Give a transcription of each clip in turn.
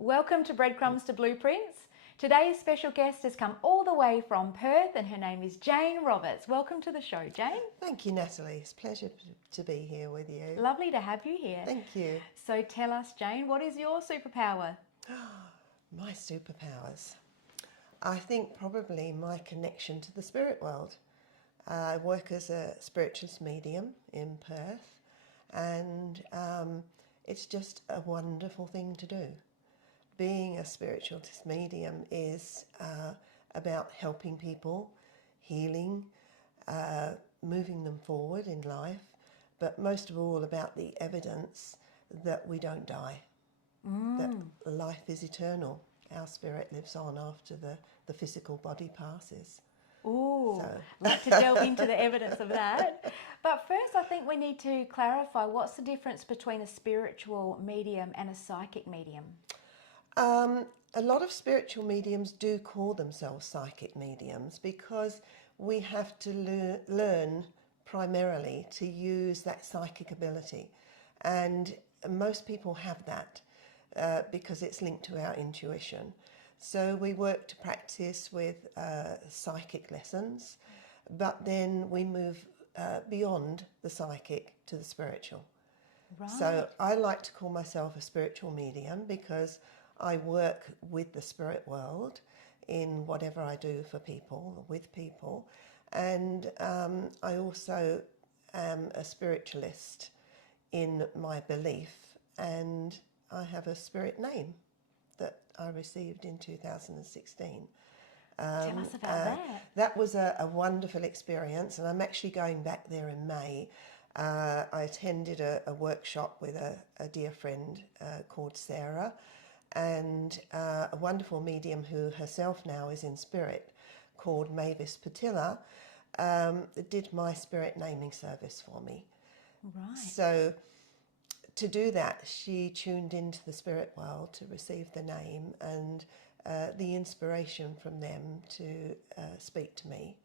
Welcome to Breadcrumbs to Blueprints. Today's special guest has come all the way from Perth and her name is Jane Roberts. Welcome to the show, Jane. Thank you, Natalie. It's a pleasure to be here with you. Lovely to have you here. Thank you. So tell us, Jane, what is your superpower? My superpowers. I think probably my connection to the spirit world. I work as a spiritualist medium in Perth, and it's just a wonderful thing to do. Being a spiritualist medium is about helping people, healing, moving them forward in life, but most of all about the evidence that we don't die, that life is eternal. Our spirit lives on after the physical body passes. Ooh, So. like to delve into the evidence of that. But first I think we need to clarify, what's the difference between a spiritual medium and a psychic medium? A lot of spiritual mediums do call themselves psychic mediums because we have to learn primarily to use that psychic ability, and most people have that because it's linked to our intuition. So we work to practice with psychic lessons, but then we move beyond the psychic to the spiritual. Right. So I like to call myself a spiritual medium because I work with the spirit world in whatever I do for people, with people, and I also am a spiritualist in my belief, and I have a spirit name that I received in 2016. Tell us about that. That was a wonderful experience, and I'm actually going back there in May. I attended a workshop with a dear friend called Sarah, and a wonderful medium who herself now is in spirit called Mavis Patilla did my spirit naming service for me. Right. So to do that, she tuned into the spirit world to receive the name and the inspiration from them to speak to me.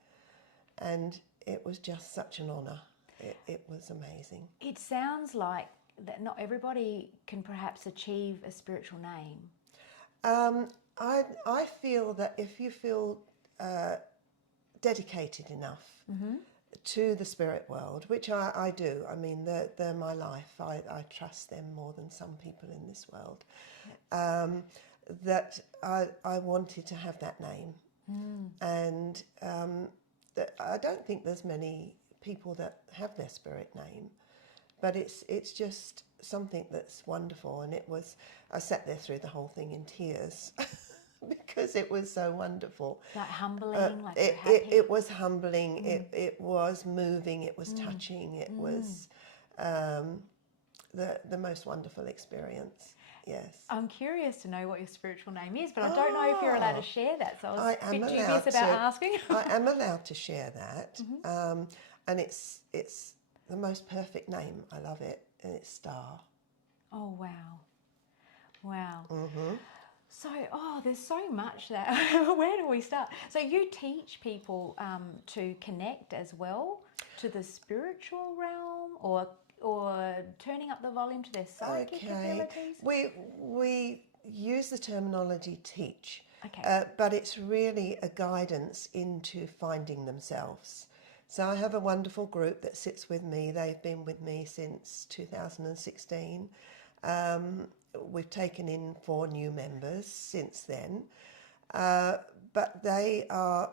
And it was just such an honour. It was amazing. It sounds like that not everybody can perhaps achieve a spiritual name. I feel that if you feel dedicated enough to the spirit world, which I do, I mean, they're my life. I trust them more than some people in this world. That I wanted to have that name. And I don't think there's many people that have their spirit name, but it's just something that's wonderful. And I sat there through the whole thing in tears because it was so wonderful. Like humbling, like it, happy. it was humbling, it was moving, it was touching, it was the most wonderful experience. Yes. I'm curious to know what your spiritual name is, but I don't know if you're allowed to share that, so I was a bit dubious about asking. I am allowed to share that, and it's the most perfect name. I love it, and it's Star. Oh, wow. Wow. So, there's so much that, where do we start? So you teach people to connect as well to the spiritual realm, or turning up the volume to their psychic abilities? We use the terminology teach, okay. But it's really a guidance into finding themselves. So I have a wonderful group that sits with me. They've been with me since 2016. We've taken in 4 new members since then, but they are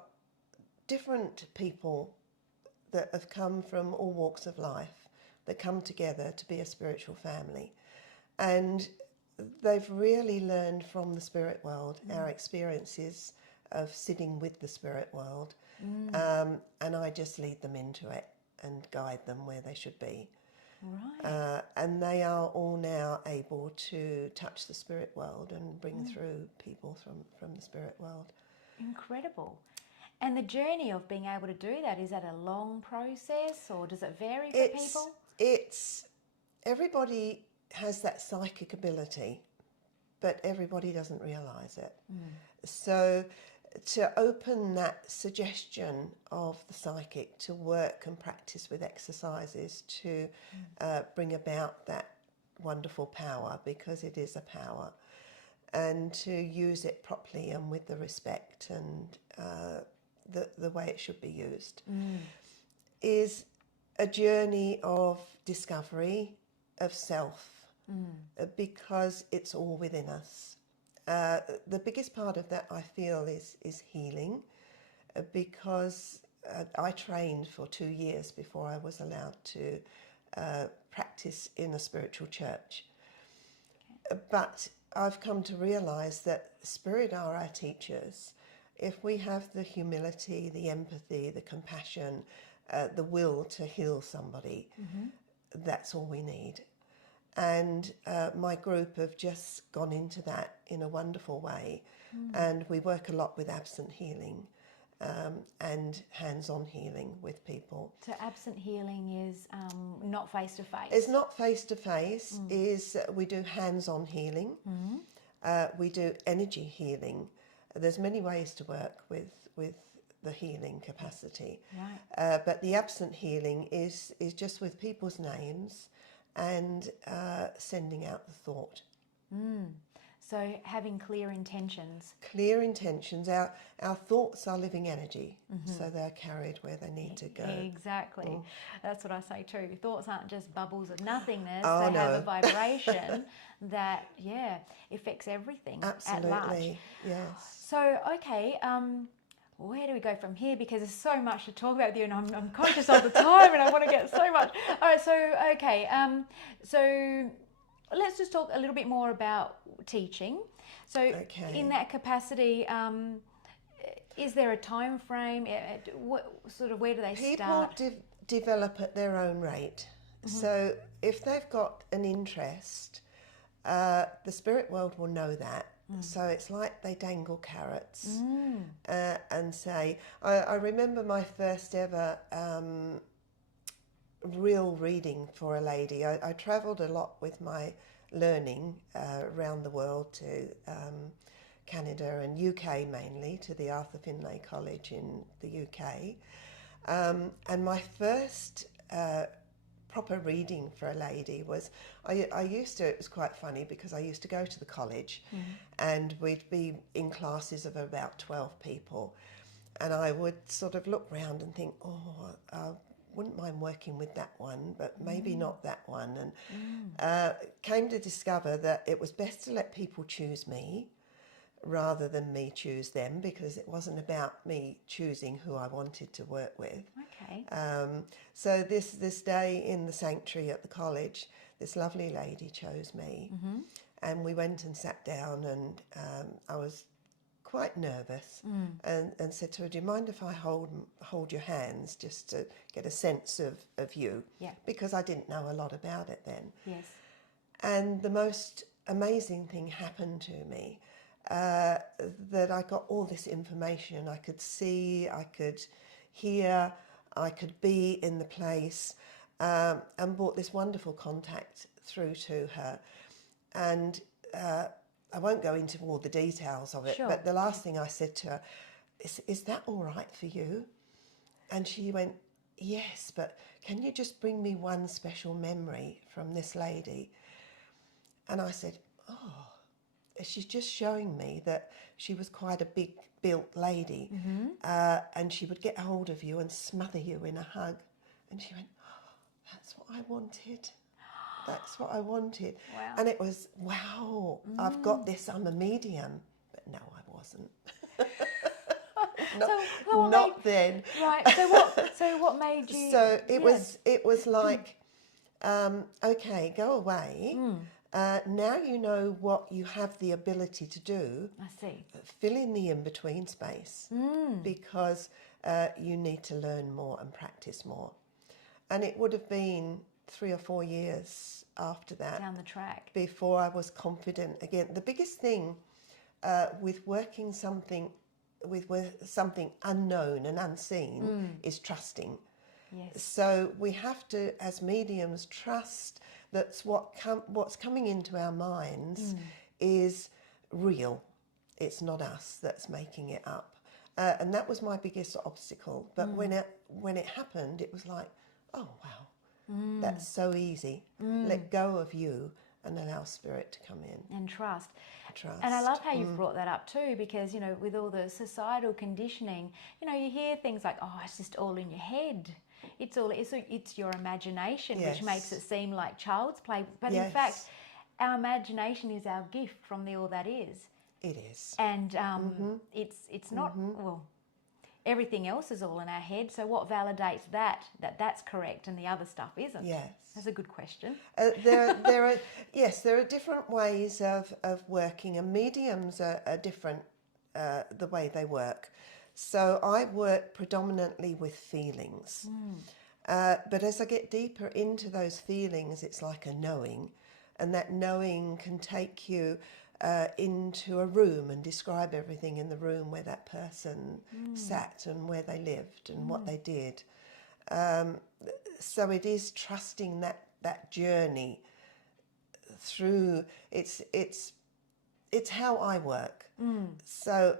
different people that have come from all walks of life, that come together to be a spiritual family. And they've really learned from the spirit world, our experiences of sitting with the spirit world, and I just lead them into it and guide them where they should be. Right. And they are all now able to touch the spirit world and bring through people from the spirit world. Incredible. And the journey of being able to do that, is that a long process, or does it vary for people? Everybody has that psychic ability, but everybody doesn't realise it. So to open that suggestion of the psychic to work and practice with exercises to bring about that wonderful power, because it is a power, and to use it properly and with the respect and the way it should be used, is a journey of discovery of self, because it's all within us. The biggest part of that, I feel, is healing, because I trained for 2 years before I was allowed to practice in a spiritual church. But I've come to realise that Spirit are our teachers. If we have the humility, the empathy, the compassion, the will to heal somebody, that's all we need. And my group have just gone into that in a wonderful way. And we work a lot with absent healing and hands-on healing with people. So absent healing is not face-to-face? It's not face-to-face, is we do hands-on healing. We do energy healing. There's many ways to work with the healing capacity. Right. But the absent healing is just with people's names and sending out the thought. So having clear intentions. Clear intentions. Our thoughts are living energy, so they're carried where they need to go. Exactly. That's what I say too. Thoughts aren't just bubbles of nothingness. Oh, they have no. a vibration that, affects everything Absolutely. at large. Yes. So, okay, where do we go from here? Because there's so much to talk about with you, and I'm conscious of the time, and I want to get so much. All right, so, okay, so let's just talk a little bit more about teaching. So in that capacity, is there a time frame? Where do they start? People develop at their own rate. So if they've got an interest, the spirit world will know that. So it's like they dangle carrots and say, I remember my first ever real reading for a lady. I travelled a lot with my learning around the world to Canada and UK mainly, to the Arthur Findlay College in the UK. And my first proper reading for a lady was, I used to, it was quite funny because I used to go to the college and we'd be in classes of about 12 people, and I would sort of look round and think, wouldn't mind working with that one, but maybe not that one. And came to discover that it was best to let people choose me rather than me choose them, because it wasn't about me choosing who I wanted to work with. Okay. So this day in the sanctuary at the college, this lovely lady chose me, and we went and sat down, and I was quite nervous and said to her, do you mind if I hold your hands just to get a sense of you? Yeah. Because I didn't know a lot about it then. Yes. And the most amazing thing happened to me, that I got all this information. I could see, I could hear, I could be in the place, and brought this wonderful contact through to her. And I won't go into all the details of it, Sure. but the last thing I said to her, is that all right for you? And she went, yes, but can you just bring me one special memory from this lady? And I said, she's just showing me that she was quite a big built lady, and she would get hold of you and smother you in a hug. And she went, that's what I wanted. That's what I wanted. Wow. And it was, wow, I've got this, I'm a medium. But no, I wasn't. Not then. Right, so what made you... So it was like, okay, go away. Now you know what you have the ability to do. I see. Fill in the in-between space, because you need to learn more and practice more. And it would have been 3 or 4 years after that, Down the track, before I was confident again. The biggest thing with working something with something unknown and unseen is trusting. yes, So we have to, as mediums, trust that what's coming into our minds is real. It's not us that's making it up. And that was my biggest obstacle. But when it happened, it was like, oh wow, that's so easy. Let go of you and allow spirit to come in. And trust. Trust. And I love how you've brought that up too, because, you know, with all the societal conditioning, you know, you hear things like, oh, it's just all in your head. It's your imagination, Yes. which makes it seem like child's play. But Yes. in fact, our imagination is our gift from the all that is. It is. And it's not, well, everything else is all in our head. So what validates that's correct and the other stuff isn't? Yes. That's a good question. There are different ways of working, and mediums are different the way they work. So I work predominantly with feelings. But as I get deeper into those feelings, it's like a knowing, and that knowing can take you into a room and describe everything in the room where that person sat and where they lived and what they did. So it is trusting that journey through. It's how I work. So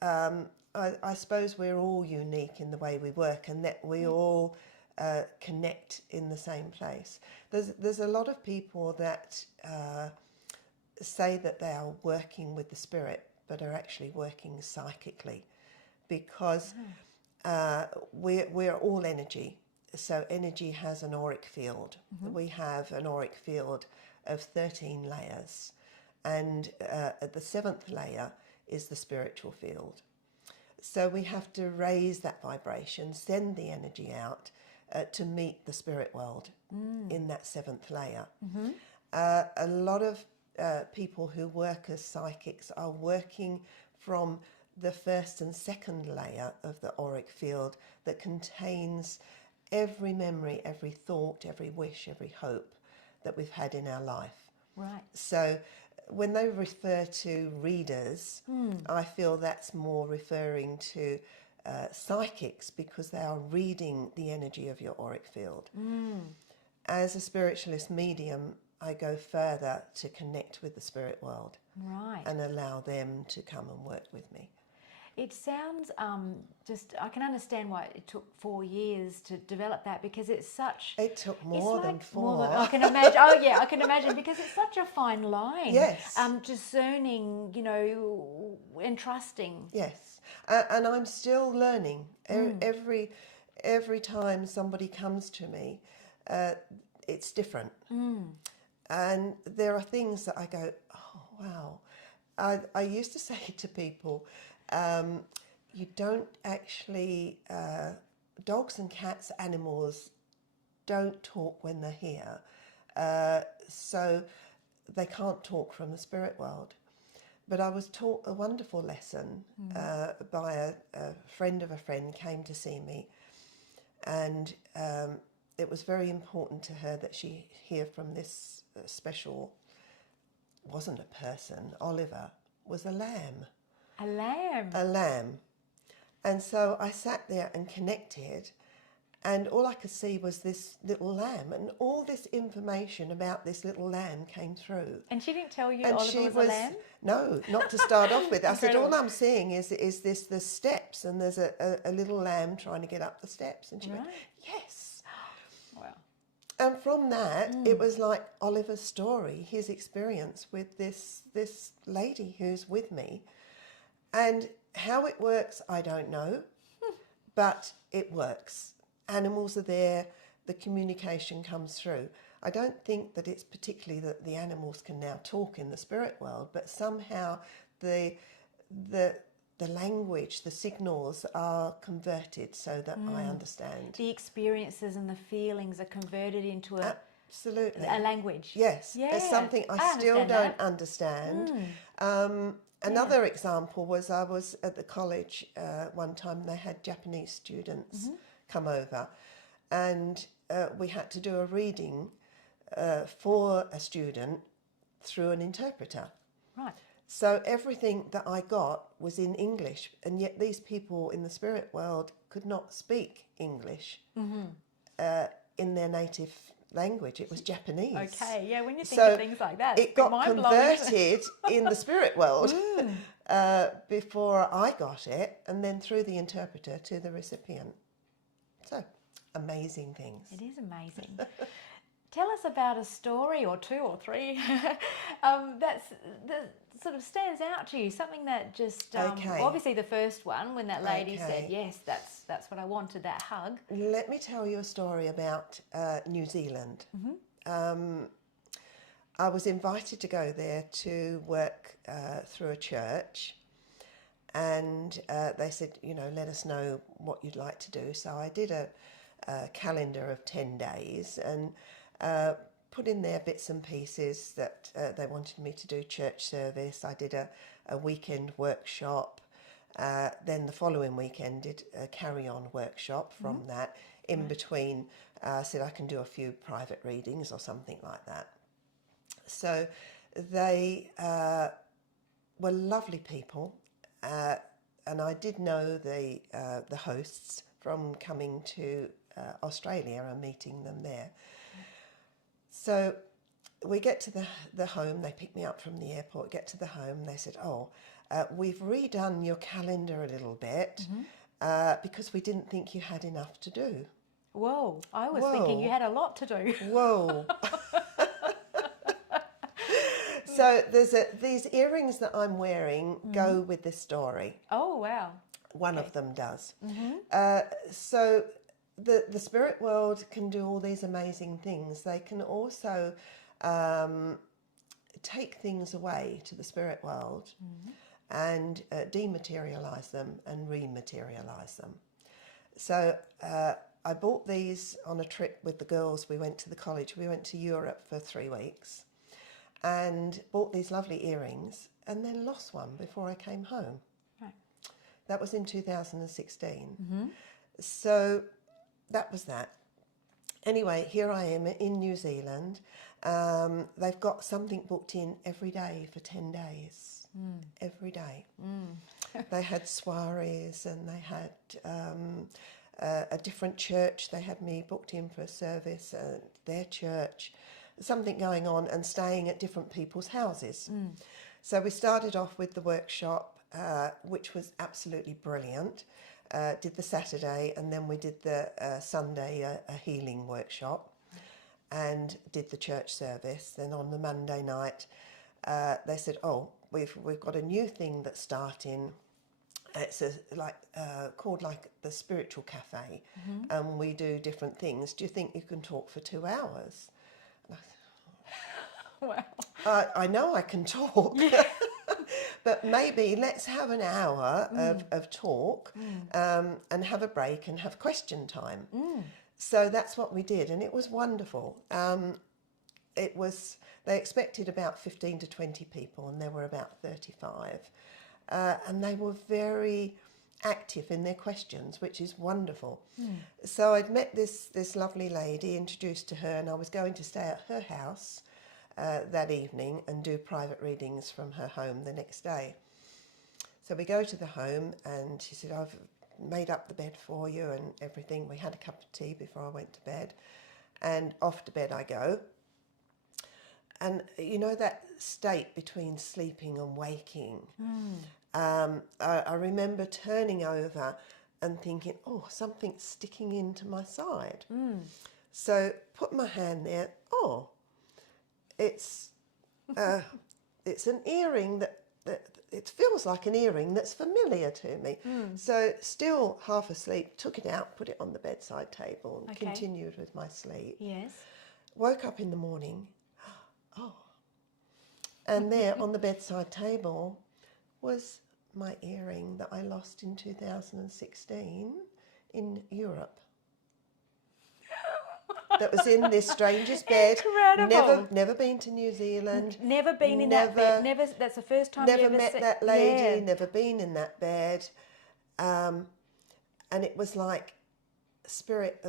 I suppose we're all unique in the way we work, and that we all connect in the same place. There's a lot of people that say that they are working with the spirit, but are actually working psychically, because we're all energy. So energy has an auric field. We have an auric field of 13 layers, and at the 7th layer is the spiritual field. So we have to raise that vibration, send the energy out to meet the spirit world in that 7th layer. A lot of people who work as psychics are working from the 1st and 2nd layer of the auric field that contains every memory, every thought, every wish, every hope that we've had in our life. Right. So when they refer to readers, I feel that's more referring to psychics, because they are reading the energy of your auric field. As a spiritualist medium, I go further to connect with the spirit world, Right. and allow them to come and work with me. It sounds I can understand why it took 4 years to develop that, because it's such... It took more than 4. I can imagine. Oh, yeah, I can imagine, because it's such a fine line. Yes. Discerning, you know, and trusting. Yes. And I'm still learning. Every time somebody comes to me, it's different. And there are things that I go, oh, wow. I used to say to people, you don't actually, dogs and cats, animals, don't talk when they're here. So they can't talk from the spirit world. But I was taught a wonderful lesson by a friend of a friend came to see me, and it was very important to her that she hear from this special, wasn't a person, Oliver, was a lamb. A lamb? A lamb. And so I sat there and connected, and all I could see was this little lamb, and all this information about this little lamb came through. And she didn't tell you And Oliver was a lamb? No, not to start off with. I said, Incredible. all I'm seeing is the steps, and there's a little lamb trying to get up the steps. And she went, yes. Wow. And from that, it was like Oliver's story, his experience with this lady who's with me. And how it works, I don't know, but it works. Animals are there, the communication comes through. I don't think that it's particularly that the animals can now talk in the spirit world, but somehow the language, the signals are converted so that I understand. The experiences and the feelings are converted into Absolutely. a language. Yes, Yeah, it's something I still understand don't understand. Another example was I was at the college one time. They had Japanese students come over, and we had to do a reading for a student through an interpreter. Right. So everything that I got was in English, and yet these people in the spirit world could not speak English in their native language. It was Japanese. Okay, yeah, when you think So of things like that, it it's got mind-blowing. converted in the spirit world before I got it, and then through the interpreter to the recipient. So, amazing things. It is amazing. tell us about a story or two or three that sort of stands out to you, something that just, obviously the first one, when that lady said, yes, that's what I wanted, that hug. Let me tell you a story about New Zealand. I was invited to go there to work through a church, and they said, you know, let us know what you'd like to do. So I did a calendar of 10 days and put in there bits and pieces that they wanted me to do. Church service, I did a weekend workshop, then the following weekend did a carry-on workshop from that. In between, said I can do a few private readings or something like that. So they were lovely people, and I did know the hosts from coming to Australia and meeting them there. So we get to the home, they pick me up from the airport, get to the home, they said, we've redone your calendar a little bit because we didn't think you had enough to do. Whoa, I was thinking you had a lot to do. Whoa. So there's these earrings that I'm wearing go with this story. Oh, wow. One of them does. So the spirit world can do all these amazing things. They can also take things away to the spirit world and dematerialize them and rematerialize them. So I bought these on a trip with the girls. We went to the college. We went to Europe for 3 weeks and bought these lovely earrings and then lost one before I came home. Right. That was in 2016. So that was that. Anyway, here I am in New Zealand. They've got something booked in every day for 10 days. Every day. They had soirees and they had a different church. They had me booked in for a service at their church. Something going on and staying at different people's houses. So we started off with the workshop, which was absolutely brilliant. Did the Saturday, and then we did the Sunday, a healing workshop, and did the church service. Then on the Monday night, they said, we've got a new thing that's starting. It's called like the Spiritual Cafe, and we do different things. Do you think you can talk for 2 hours? Wow. I know I can talk, but maybe let's have an hour of talk and have a break and have question time. So that's what we did, and it was wonderful. They expected about 15 to 20 people, and there were about 35. And they were very active in their questions, which is wonderful. So I'd met this lovely lady, introduced to her, and I was going to stay at her house that evening and do private readings from her home the next day. So we go to the home and she said, I've made up the bed for you and everything. We had a cup of tea before I went to bed, and off to bed I go. And you know that state between sleeping and waking? I remember turning over and thinking, something's sticking into my side. So put my hand there. It's an earring that it feels like an earring that's familiar to me. So still half asleep, took it out, put it on the bedside table and continued with my sleep. Yes. Woke up in the morning. And there on the bedside table was my earring that I lost in 2016 in Europe. That was in this stranger's bed. Incredible. Never been to New Zealand. Never been in that bed. Never. That's the first time. Never met that lady. Never been in that bed. And it was like, Spirit,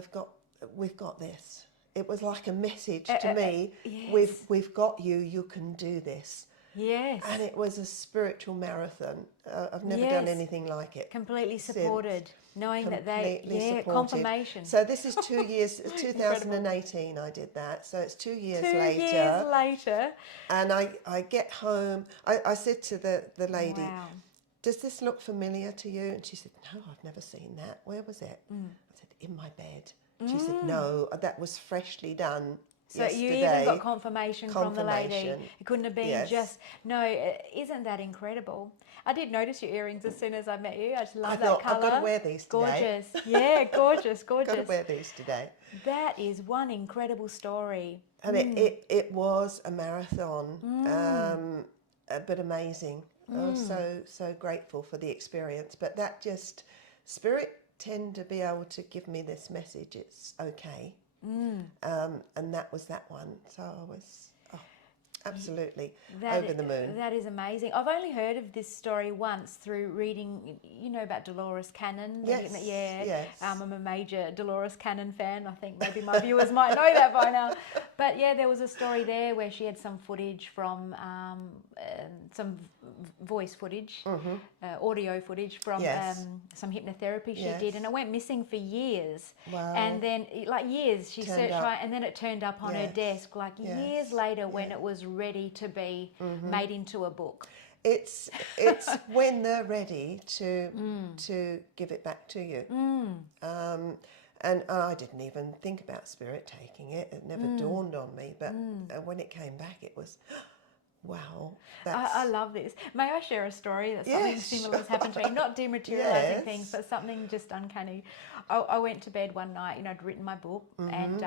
we've got this. It was like a message to me. Yes. We've got you. You can do this. Yes. And it was a spiritual marathon. I've never done anything like it. Completely supported. Knowing that supported. Confirmation. So this is 2 years, 2018 I did that. So it's 2 years later. 2 years later. And I get home. I said to the lady, wow. Does this look familiar to you? And she said, no, I've never seen that. Where was it? I said, in my bed. She said, no, that was freshly done So yesterday. you even got confirmation from the lady. Confirmation. It couldn't have been Yes. just, no, isn't that incredible? I did notice your earrings as soon as I met you. I just love I that thought, colour. I've got to wear these today. Gorgeous. Yeah, gorgeous, gorgeous. Got to wear these today. That is one incredible story. And it was a marathon, but amazing. I was so grateful for the experience. But that just, Spirit tend to be able to give me this message, it's okay. And that was that one. So I was absolutely over the moon. That is amazing. I've only heard of this story once through reading, you know, about Dolores Cannon. Yes, Yeah. yes. I'm a major Dolores Cannon fan. I think maybe my viewers might know that by now. But yeah, there was a story there where she had some footage from some voice footage, audio footage from Yes. some hypnotherapy she Yes. did, and it went missing for years. Wow. And then, like years, she Turned searched up. right, and then it turned up on her Yes. desk, like Yes. years later when it was ready to be made into a book. It's when they're ready to give it back to you. And I didn't even think about Spirit taking it. It never dawned on me. But when it came back, it was, wow. I love this. May I share a story that something Yes, similar has happened to me? Not dematerializing Yes. things, but something just uncanny. I went to bed one night, you know, I'd written my book, and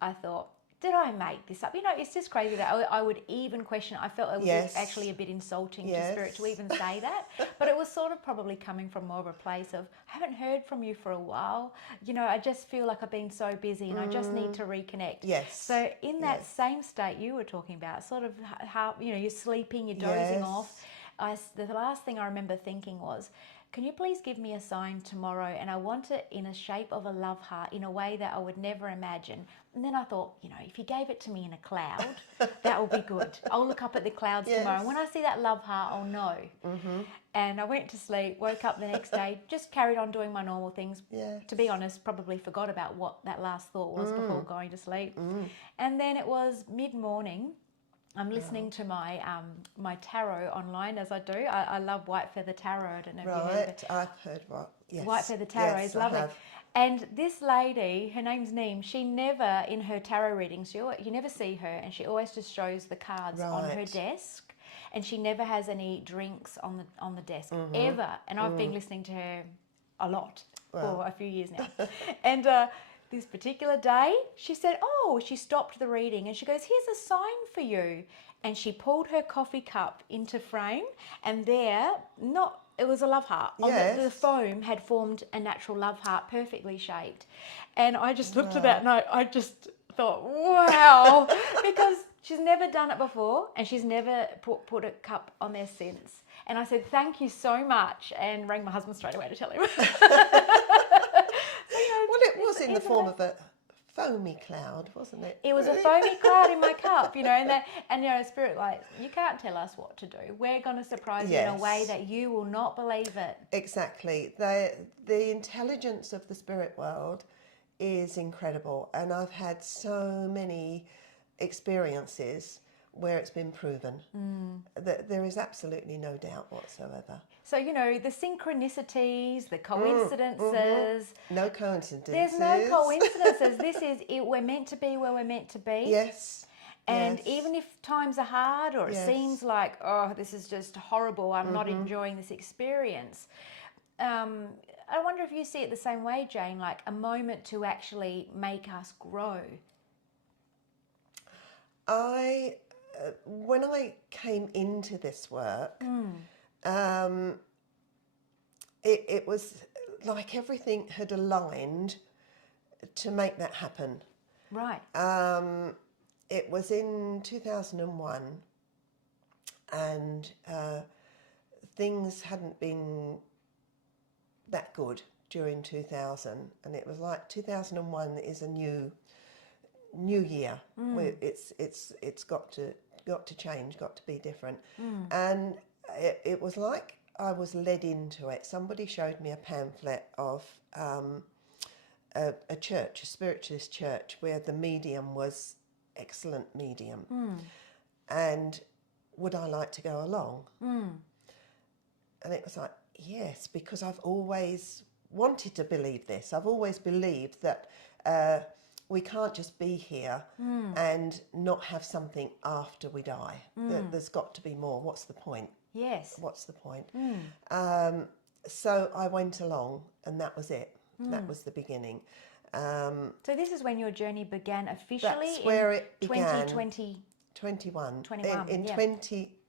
I thought, did I make this up? You know, it's just crazy that I would even question it. I felt it was Yes. actually a bit insulting to Yes. Spirit to even say that. But it was sort of probably coming from more of a place of, I haven't heard from you for a while. You know, I just feel like I've been so busy and I just need to reconnect. Yes. So in that Yes. same state you were talking about, sort of how, you know, you're sleeping, you're dozing Yes. off. The last thing I remember thinking was, can you please give me a sign tomorrow? And I want it in a shape of a love heart in a way that I would never imagine. And then I thought, you know, if you gave it to me in a cloud, that will be good. I'll look up at the clouds tomorrow. And when I see that love heart, I'll know. And I went to sleep, woke up the next day, just carried on doing my normal things. Yes. To be honest, probably forgot about what that last thought was before going to sleep. And then it was mid-morning. I'm listening to my my tarot online, as I do. I love White Feather Tarot. I don't know if you heard of it. Right, I've heard what. Yes. White Feather Tarot Yes, is I lovely. have. And this lady, her name's Neem, she never, in her tarot readings, you never see her, and she always just shows the cards on her Right. desk, and she never has any drinks on the desk, ever. And I've been listening to her a lot for a few years now. And this particular day, she said, she stopped the reading and she goes, here's a sign for you. And she pulled her coffee cup into frame, and it was a love heart. Yes. The foam had formed a natural love heart, perfectly shaped. And I just looked at that and I just thought, wow, because she's never done it before and she's never put a cup on there since. And I said, thank you so much, and rang my husband straight away to tell him. Well, it was in the form of a foamy cloud, wasn't it? It was a foamy cloud in my cup, you know, and you know, Spirit, like, you can't tell us what to do. We're going to surprise you in a way that you will not believe it. Exactly. The intelligence of the spirit world is incredible, and I've had so many experiences where it's been proven that there is absolutely no doubt whatsoever. So, you know, the synchronicities, the coincidences. No coincidences. There's no coincidences. We're meant to be where we're meant to be. Yes. And yes. even if times are hard or it seems like, this is just horrible, I'm not enjoying this experience. I wonder if you see it the same way, Jane, like a moment to actually make us grow. When I came into this work, it was like everything had aligned to make that happen. Right. It was in 2001, and things hadn't been that good during 2000, and it was like 2001 is a new year. Where it's got to change, got to be different. And it was like I was led into it. Somebody showed me a pamphlet of a church, a spiritualist church, where the medium was excellent medium. And would I like to go along? And it was like, yes, because I've always wanted to believe this. I've always believed that we can't just be here and not have something after we die. There's got to be more. What's the point? Yes. What's the point? So I went along, and that was it. That was the beginning. So this is when your journey began officially. That's where it began. 2021. In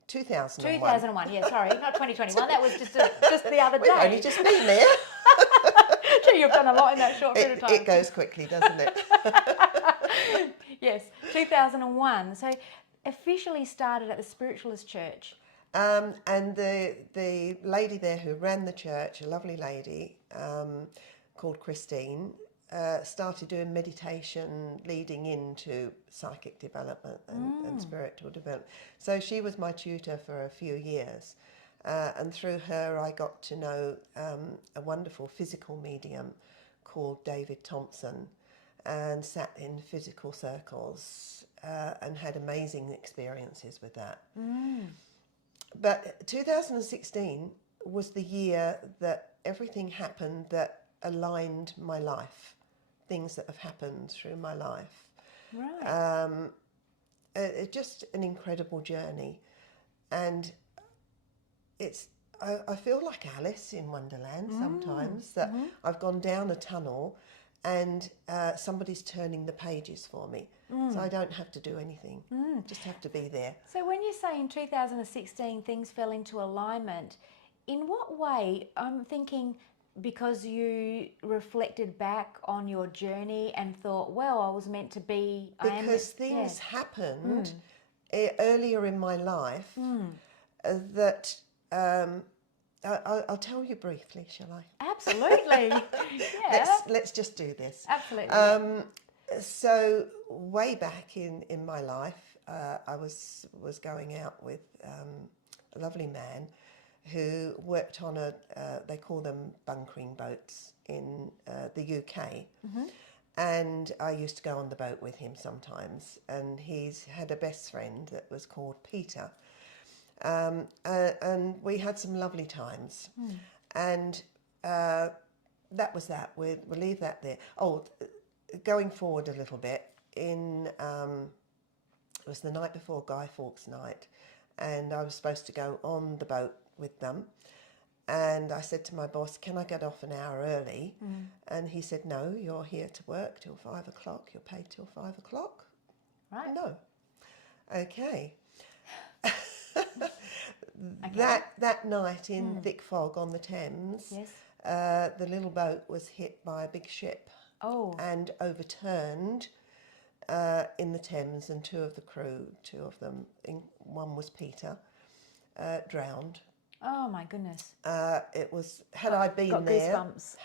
2001. 2001, yeah, sorry, not 2021. That was just the other day. We've only just been there. Gee, you've done a lot in that short period of time. It goes quickly, doesn't it? Yes, 2001. So officially started at the Spiritualist Church. And the lady there who ran the church, a lovely lady called Christine, started doing meditation leading into psychic development and spiritual development. So she was my tutor for a few years. And through her I got to know a wonderful physical medium called David Thompson, and sat in physical circles and had amazing experiences with that. But 2016 was the year that everything happened that aligned my life, things that have happened through my life. Right. Just an incredible journey. And I feel like Alice in Wonderland sometimes, that I've gone down a tunnel and somebody's turning the pages for me. So I don't have to do anything, just have to be there. So when you say in 2016 things fell into alignment, in what way? I'm thinking because you reflected back on your journey and thought, well, I was meant to be... Because things happened earlier in my life that... I'll tell you briefly, shall I? Absolutely. Yeah. Let's just do this. Absolutely. So way back in my life, I was going out with a lovely man who worked on they call them bunkering boats in the UK. And I used to go on the boat with him sometimes. And he's had a best friend that was called Peter. And we had some lovely times. And that was that. We'll leave that there. Oh, going forward a little bit, it was the night before Guy Fawkes night, and I was supposed to go on the boat with them. And I said to my boss, can I get off an hour early? And he said, no, you're here to work till 5 o'clock. You're paid till 5 o'clock. Right. No. Okay. That night in thick fog on the Thames, Yes. the little boat was hit by a big ship and overturned in the Thames, and two of the crew, one was Peter, drowned. Oh my goodness. It was, had I been there, goosebumps.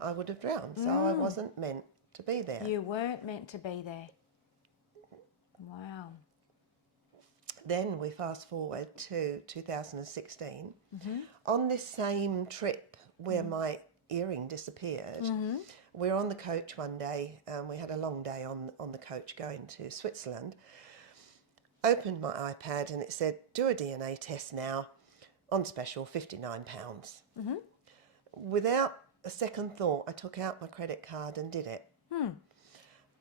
I would have drowned. So I wasn't meant to be there. You weren't meant to be there. Wow. Then we fast forward to 2016. On this same trip where my earring disappeared, we're on the coach one day, and we had a long day on the coach going to Switzerland. Opened my iPad and it said, do a DNA test now, on special, £59. Without a second thought, I took out my credit card and did it.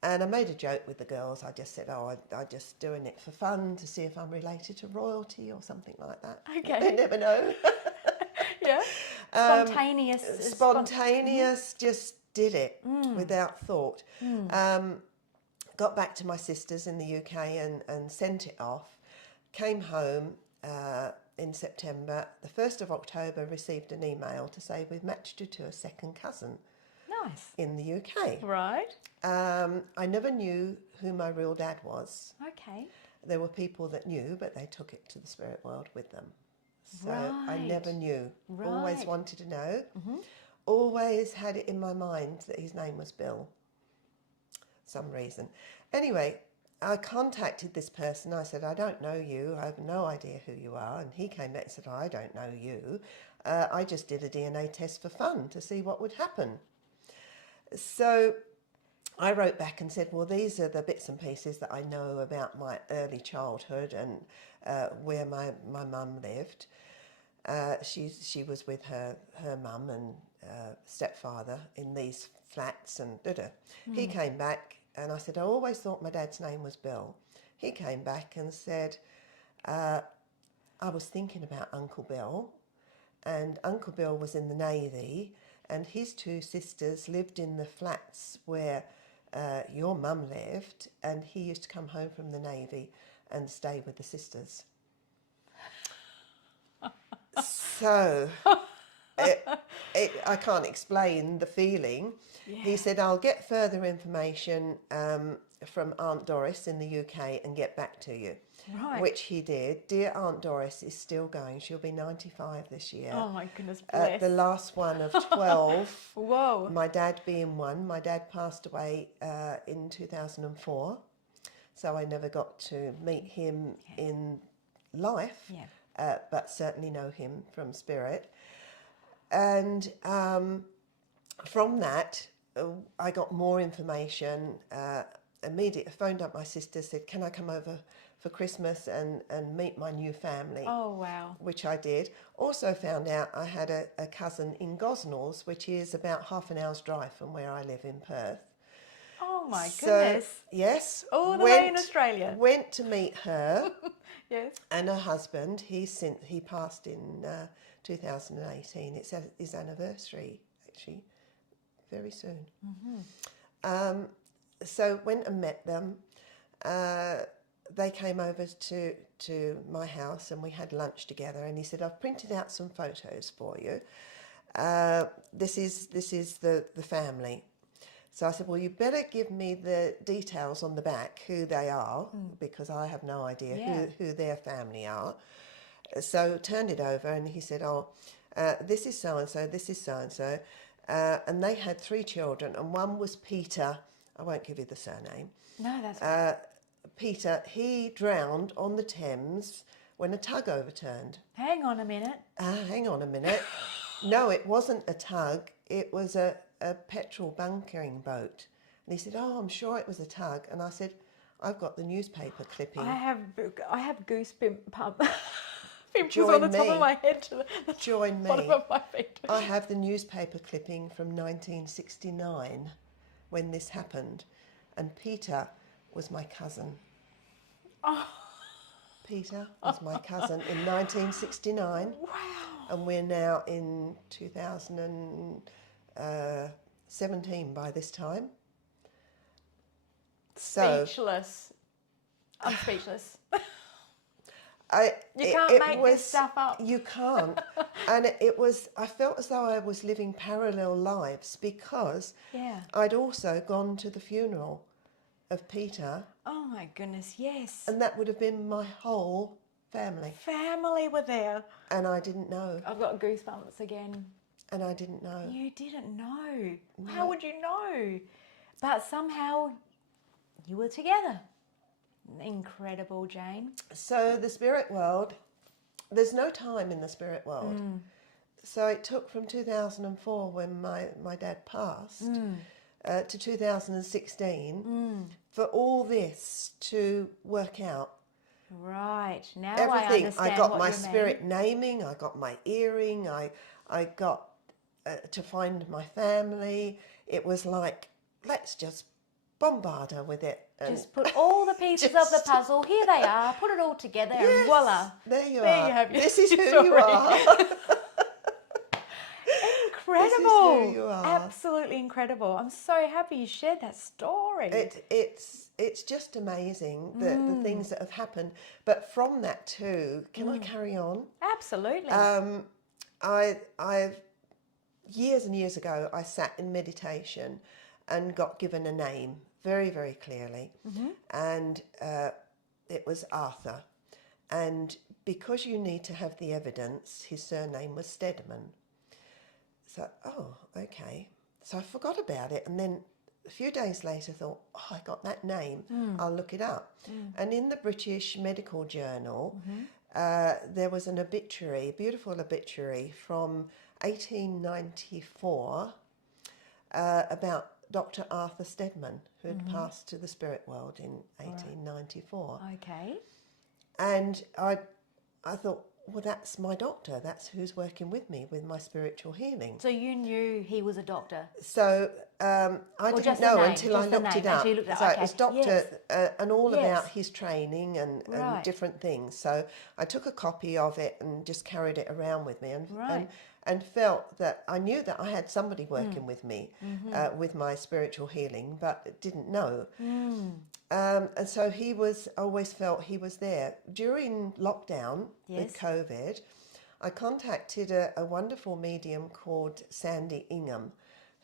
And I made a joke with the girls. I just said, I'm just doing it for fun to see if I'm related to royalty or something like that. Okay. You never know. Yeah. Spontaneous, just did it without thought. Got back to my sisters in the UK and sent it off. Came home in September. The 1st of October, received an email to say we've matched you to a second cousin. Nice. In the UK. Right. I never knew who my real dad was. Okay. There were people that knew, but they took it to the spirit world with them. So Right. I never knew. Right. Always wanted to know. Always had it in my mind that his name was Bill. Some reason. Anyway, I contacted this person. I said, I don't know you. I have no idea who you are. And he came back and said, I don't know you. I just did a DNA test for fun to see what would happen. So I wrote back and said, well, these are the bits and pieces that I know about my early childhood and where my mum lived. She was with her mum and stepfather in these flats, and he came back, and I said, I always thought my dad's name was Bill. He came back and said, I was thinking about Uncle Bill, and Uncle Bill was in the Navy, and his two sisters lived in the flats where your mum lived, and he used to come home from the Navy and stay with the sisters. So I can't explain the feeling. Yeah. He said, I'll get further information from Aunt Doris in the UK and get back to you. Right. Which he did. Dear Aunt Doris is still going. She'll be 95 this year. Oh my goodness, bless. The last one of 12. Whoa. My dad being one. My dad passed away in 2004. So I never got to meet him in life. Yeah. But certainly know him from spirit. And from that, I got more information. Immediately phoned up my sister, said, can I come over for Christmas and meet my new family? Oh, wow. Which I did. Also found out I had a cousin in Gosnells, which is about half an hour's drive from where I live in Perth. Oh, my goodness. Yes. All the way in Australia. Went to meet her. Yes. And her husband. He passed in 2018. It's his anniversary, actually, very soon. Mm-hmm. So went and met them. They came over to my house and we had lunch together. And he said, I've printed out some photos for you. This is the family. So I said, well, you better give me the details on the back, who they are, because I have no idea who their family are. So turned it over and he said, this is so-and-so, this is so-and-so. And they had 3 children, and one was Peter. I won't give you the surname. No, that's right. Peter, he drowned on the Thames when a tug overturned. Hang on a minute. Hang on a minute. No, it wasn't a tug. It was a petrol bunkering boat. And he said, I'm sure it was a tug. And I said, I've got the newspaper clipping. I have goosebumps pimples on the top of my head to the bottom of my feet. I have the newspaper clipping from 1969 when this happened. And Peter was my cousin. Oh. Peter was my cousin in 1969. Wow. And we're now in 2017 by this time. Speechless. I'm speechless. You can't make this stuff up. You can't. And I felt as though I was living parallel lives because I'd also gone to the funeral of Peter. Oh my goodness, yes. And that would have been my whole family. Family were there. And I didn't know. I've got goosebumps again. And I didn't know. You didn't know. No. How would you know? But somehow you were together. Incredible, Jane. So the spirit world, there's no time in the spirit world. So it took from 2004 when my dad passed to 2016 for all this to work out. Right. Now everything. I understand I got what my you spirit mean. naming, I got my earring, I got to find my family. It was like, let's just bombard her with it. And just put all the pieces of the puzzle, here they are, put it all together and voila. There you are. You have this is who you are. Incredible. This is who you are. Absolutely incredible. I'm so happy you shared that story. It's just amazing the things that have happened. But from that too, can I carry on? Absolutely. I've years and years ago, I sat in meditation and got given a name very, very clearly. And it was Arthur. And because you need to have the evidence, his surname was Steadman. So, okay. So I forgot about it. And then a few days later thought, I got that name. I'll look it up. And in the British Medical Journal, there was an obituary, a beautiful obituary from 1894 about Dr Arthur Steadman, who had passed to the spirit world in 1894. Okay. And I thought, well, that's my doctor. That's who's working with me with my spiritual healing. So you knew he was a doctor? So I didn't know until I looked it up. So it was doctor and all about his training and different things. So I took a copy of it and just carried it around with me and felt that I knew that I had somebody working with me with my spiritual healing, but didn't know. And so I always felt he was there. During lockdown with COVID, I contacted a wonderful medium called Sandy Ingham,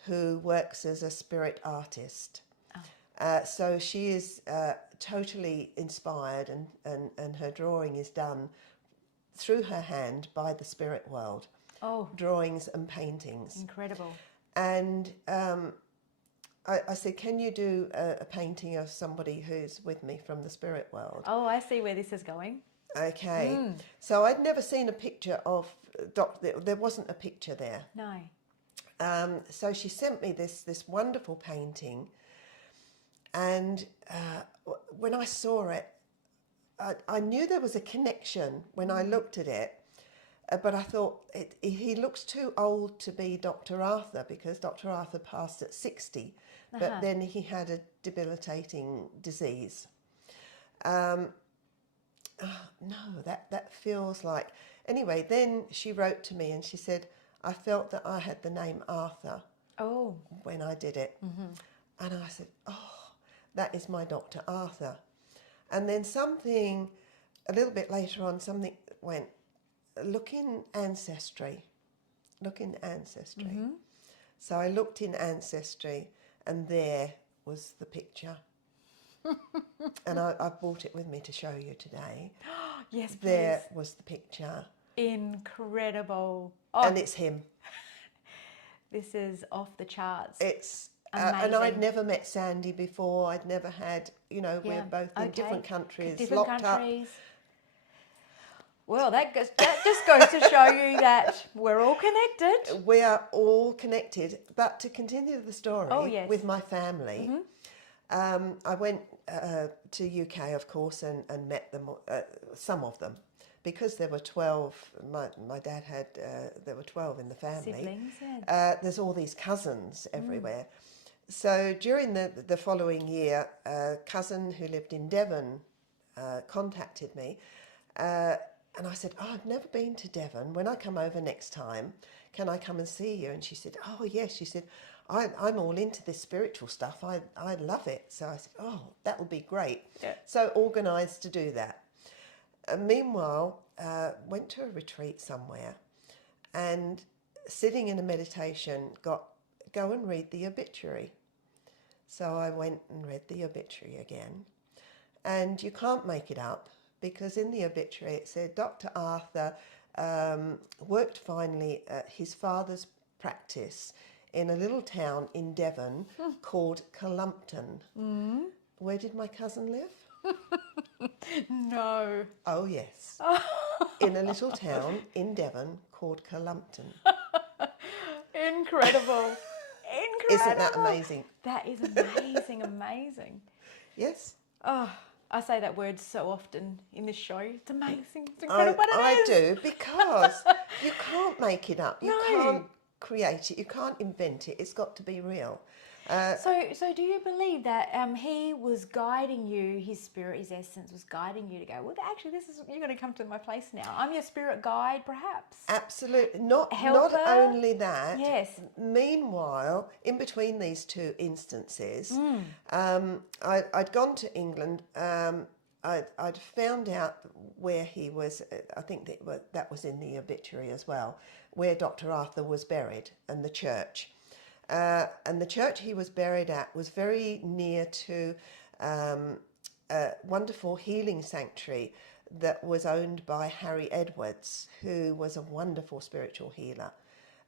who works as a spirit artist. So she is totally inspired, and her drawing is done through her hand by the spirit world. Drawings and paintings. Incredible. And I said, can you do a painting of somebody who's with me from the spirit world? Oh, I see where this is going. Okay. So I'd never seen a picture of there wasn't a picture there. No. So she sent me this wonderful painting, and when I saw it, I knew there was a connection when I looked at it, but I thought he looks too old to be Dr. Arthur, because Dr. Arthur passed at 60, but then he had a debilitating disease. No, that feels like... Anyway, then she wrote to me and she said, I felt that I had the name Arthur when I did it. And I said, that is my Dr. Arthur. And then something, a little bit later on, something went, look in Ancestry. So I looked in Ancestry, and there was the picture. And I brought it with me to show you today. Yes, please. There was the picture. Incredible. And it's him. This is off the charts. It's amazing. And I'd never met Sandy before. I'd never had, we're both in different countries, locked up. Well, that just goes to show you that we're all connected. We are all connected. But to continue the story with my family, I went to UK, of course, and met them, some of them, because there were 12. My dad had there were 12 in the family. Siblings, there's all these cousins everywhere. So during the following year, a cousin who lived in Devon contacted me. And I said, I've never been to Devon. When I come over next time, can I come and see you? And she said, oh, yes. She said, I'm all into this spiritual stuff. I love it. So I said, that would be great. Yeah. So organised to do that. Meanwhile, went to a retreat somewhere, and sitting in a meditation, go and read the obituary. So I went and read the obituary again. And you can't make it up, because in the obituary it said Dr. Arthur worked finally at his father's practice in a little town in Devon called Columpton. Where did my cousin live? No. Oh, yes. In a little town in Devon called Columpton. Incredible. Isn't that amazing? That is amazing, amazing. Yes. Oh, I say that word so often in this show. It's amazing. It's incredible. I do, because you can't make it up. You can't create it. You can't invent it. It's got to be real. So do you believe that he was guiding you, his spirit, his essence was guiding you to go, well, actually, you're going to come to my place now. I'm your spirit guide, perhaps? Absolutely. Not only that. Yes. Meanwhile, in between these two instances, I'd gone to England. I'd found out where he was. I think that was in the obituary as well, where Dr. Arthur was buried, and the church. And the church he was buried at was very near to a wonderful healing sanctuary that was owned by Harry Edwards, who was a wonderful spiritual healer.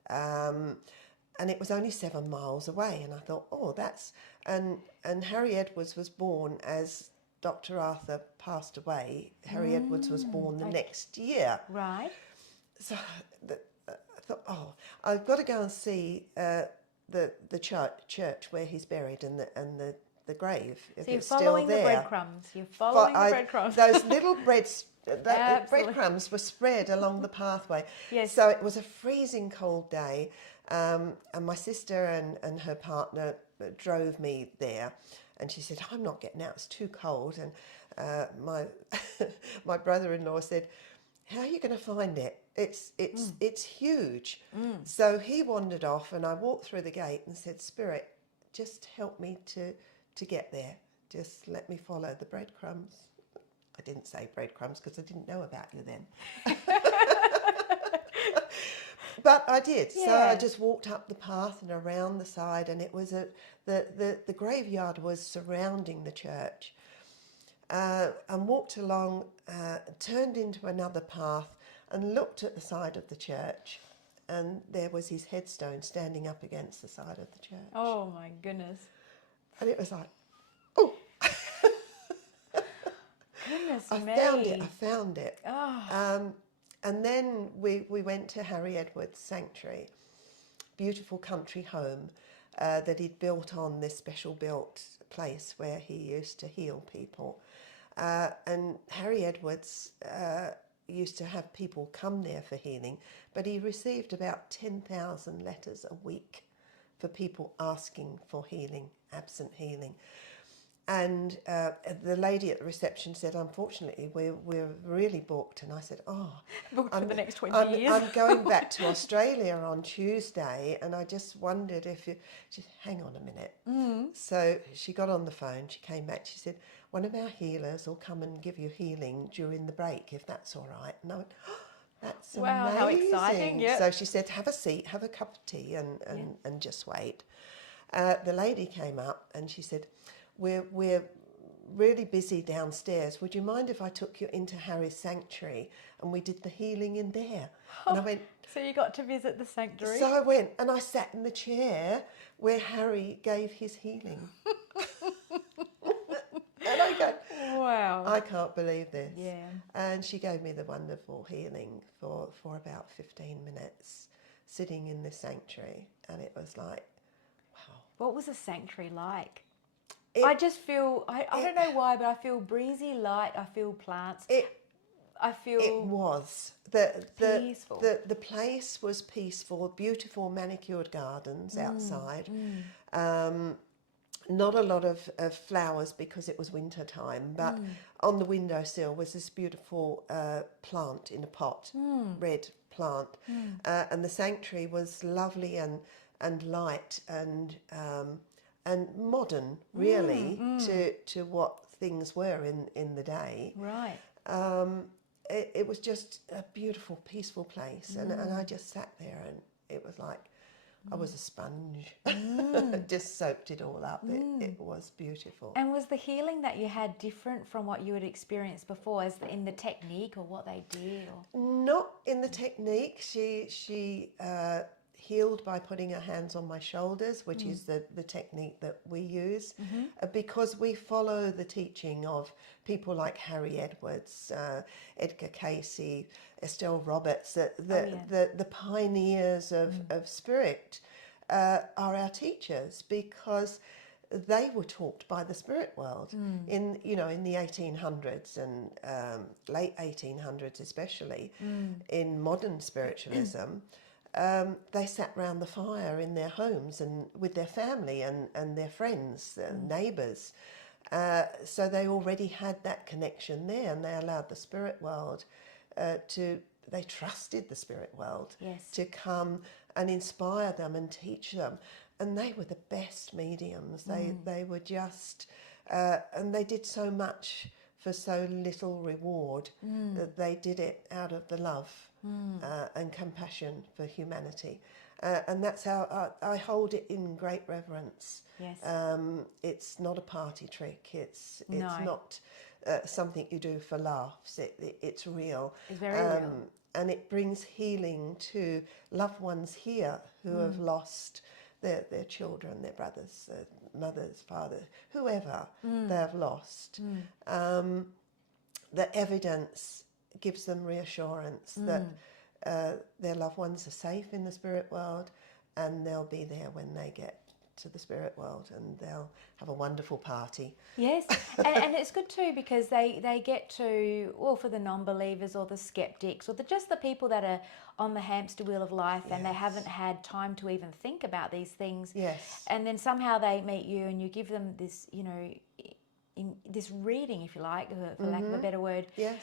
And it was only 7 miles away. And I thought, that's... And Harry Edwards was born as Dr. Arthur passed away. Harry Edwards was born the next year. Right. So I thought, I've got to go and see... the church where he's buried, and the the grave if So you're it's still following the there. breadcrumbs. You're following the breadcrumbs. Those little the Absolutely. breadcrumbs were spread along the pathway. Yes. So it was a freezing cold day, and my sister and her partner drove me there, and she said, "I'm not getting out. It's too cold." And my my brother-in-law said, "How are you going to find it? It's huge." So he wandered off, and I walked through the gate and said, "Spirit, just help me to get there. Just let me follow the breadcrumbs." I didn't say breadcrumbs because I didn't know about you then. But I did. Yeah. So I just walked up the path and around the side, and it was the graveyard was surrounding the church. And walked along, turned into another path and looked at the side of the church, and there was his headstone standing up against the side of the church. Oh my goodness. And it was like, oh, Goodness I me. found it. Oh. And then we went to Harry Edwards' sanctuary, beautiful country home that he'd built on this special built place where he used to heal people. And Harry Edwards used to have people come there for healing, but he received about 10,000 letters a week for people asking for healing, absent healing. And the lady at the reception said, "Unfortunately, we're really booked." And I said, "Oh, Booked for the next 20 years. I'm going back to Australia on Tuesday, and I just wondered if you..." She said, "Hang on a minute." So she got on the phone, she came back, she said, "One of our healers will come and give you healing during the break, if that's all right." And I went, "Oh, that's Wow, amazing." how exciting, yep. So she said, "Have a seat, have a cup of tea, and just wait." The lady came up and she said, We're really busy downstairs. Would you mind if I took you into Harry's sanctuary and we did the healing in there?" And I went, So you got to visit the sanctuary? so I went and I sat in the chair where Harry gave his healing. And I go, Wow. I can't believe this. Yeah. And she gave me the wonderful healing for about 15 minutes, sitting in the sanctuary. And it was like, wow. What was the sanctuary like? I just feel, I don't know why, but I feel breezy light, I feel plants. I feel It was. peaceful. The place was peaceful, beautiful manicured gardens outside. Not a lot of flowers because it was winter time, but on the windowsill was this beautiful plant in a pot, red plant. And the sanctuary was lovely and light and modern, really, to what things were in the day. Right. It was just a beautiful, peaceful place, and I just sat there, and it was like I was a sponge. Just soaked it all up. It was beautiful. And was the healing that you had different from what you had experienced before, as in the technique or what they did? Or? Not in the technique. She healed by putting her hands on my shoulders, which is the technique that we use, because we follow the teaching of people like Harry Edwards, Edgar Cayce, Estelle Roberts, the pioneers of spirit are our teachers, because they were taught by the spirit world in the 1800s and late 1800s, especially in modern spiritualism. They sat round the fire in their homes and with their family and their friends, neighbours. So they already had that connection there, and they allowed the spirit world they trusted the spirit world to come and inspire them and teach them. And they were the best mediums. They were just, and they did so much for so little reward that they did it out of the love and compassion for humanity. And that's how I hold it in great reverence. Yes. It's not a party trick. It's No. not something you do for laughs. It's real. It's very real. And it brings healing to loved ones here who have lost their children, their brothers, their mothers, fathers, whoever they have lost. The evidence gives them reassurance that their loved ones are safe in the spirit world, and they'll be there when they get to the spirit world, and they'll have a wonderful party. Yes, and it's good too, because they get to, well, for the non-believers or the skeptics or just the people that are on the hamster wheel of life, and they haven't had time to even think about these things. Yes. And then somehow they meet you and you give them this, you know, this reading, if you like, for lack of a better word. Yes.